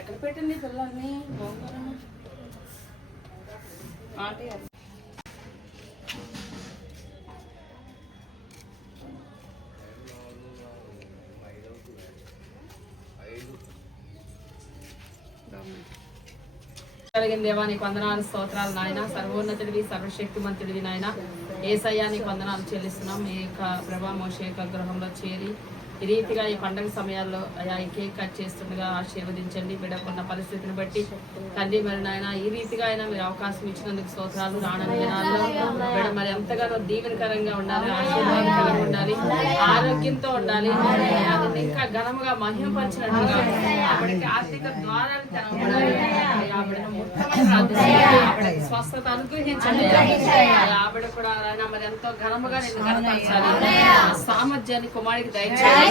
ఎక్కడ పెట్టింది పిల్లల్ని కలిగిన దేవా నీకు వందనాలు స్తోత్రాలు నాయన, సర్వోన్నతుడివి సర్వశక్తిమంతుడివి నాయన. యేసయ్యా నీకు వందనాలు చెల్లిస్తున్నాం. మీ యొక్క ప్రభా మోషే యొక్క గృహంలో చేరి ఈ రీతిగా ఈ పండుగ సమయాల్లో అయా ఈ కేక్ కట్ చేస్తుండగా ఆశీర్వదించండి. బిడ్డకున్న పరిస్థితిని బట్టి తండ్రి మరి నాయన ఈ రీతిగా అయినా మీరు అవకాశం ఇచ్చినందుకు స్తోత్రాలు. రానున్న దినాల్లో బిడ్డ మరి ఎంతగానో దీవెనకరంగా ఉండాలి, ఆశీర్వాదకరంగా ఉండాలి, ఆరోగ్యంతో ఉండాలి, అది ఇంకా ఘనముగా మహిమపరిచినట్టుగా ఆవిడకి ఆర్థిక ద్వారాలు తెరవబడాలి. ఆవిడను ముట్టమని ప్రార్థించాలి, స్వస్థత అనుగ్రహించండి. ఆవిడ కూడా మరి ఎంతో ఘనముగా నేను కనపరచాలి. సామర్థ్యాన్ని కుమారుడికి దయచేయాలి,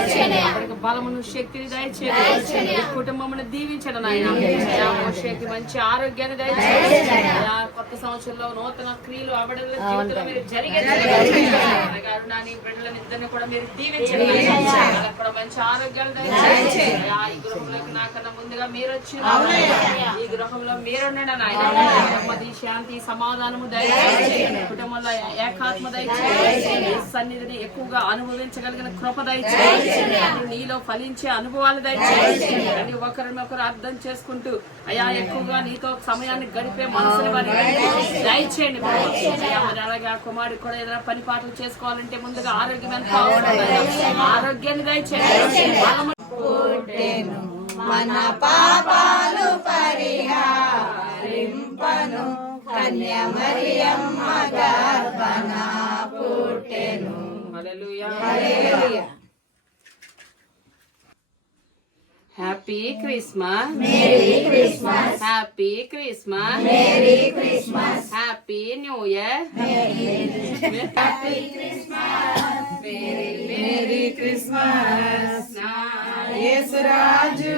ఆవిడకి బలమును శక్తిని దయచేయాలి, కుటుంబమును దీవించడం నాయన. మంచి ఆరోగ్యాన్ని దయచేయాలి. కొత్త సంవత్సరంలో నూతన క్రియలు ఆవిడ జీవితంలో మీరు జరిగేదాన్ని బిడ్డలనిద్దరిని కూడా మీరు దీవించండి. కూడా మంచి ఆరోగ్యాలు దయచేయాలి. ఈ గృహంలోకి నాకన్నా ముందుగా మీరు వచ్చి ఈ గృహంలో మీరుండండి నాయన. నెమ్మది శాంతి సమాధానము దయచేయాలి, కుటుంబంలో ఏకాత్మ దయచేయాలి, సన్నిధిని ఎక్కువగా అనుభవించగలిగిన కృప దయచేయాలి, నీలో ఫలించే అనుభవాలు దయచేయాలి. ఒకరినొకరు అర్థం చేసుకుంటూ అయా ఎక్కువగా నీతో సమయాన్ని గడిపే మనసుని వారి దయచేయండి. మరి అలాగే ఆ కుమారుడు కూడా ఏదైనా పని పాటలు చేసుకోవాలంటే ముందుగా ఆరోగ్యం ఎంత అవసరం, ఆరోగ్యాన్ని దయచేయండి. మన పాపాలు పరిహారింపను కన్య మరియమ్మ గర్భన పుట్టెను. Hallelujah. Happy Christmas, merry Christmas, happy Christmas, merry Christmas, happy new year, happy Christmas, merry Christmas. యేసురాజు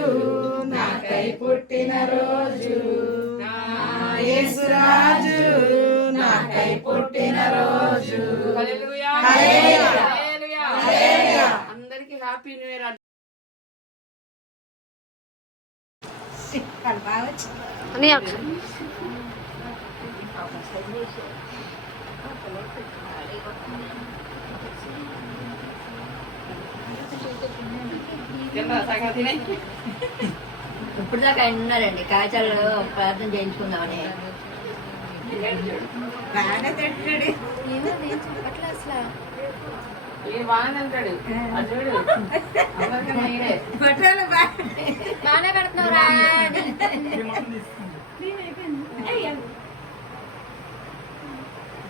నాకై పుట్టిన రోజు, యేసురాజు నాకై పుట్టిన రోజు. హల్లెలూయా. అందరికి హ్యాపీ న్యూ ఇయర్. ఇప్పుడు దాకా ఆయన ఉన్నారండి, కాచాల్లో ప్రార్థన చేయించుకుందామని. బాగా తింటాడు, బాగానే అంటాడు. బట్టలు బాగానే కడుతున్నావురా.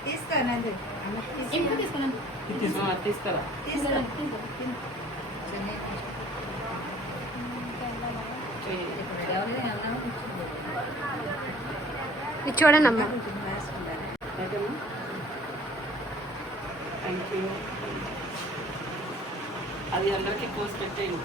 తీసుకోనండి, తీసుకురా. చూడండి అమ్మా. అది అందరికీ కోసి పెట్టేయండి.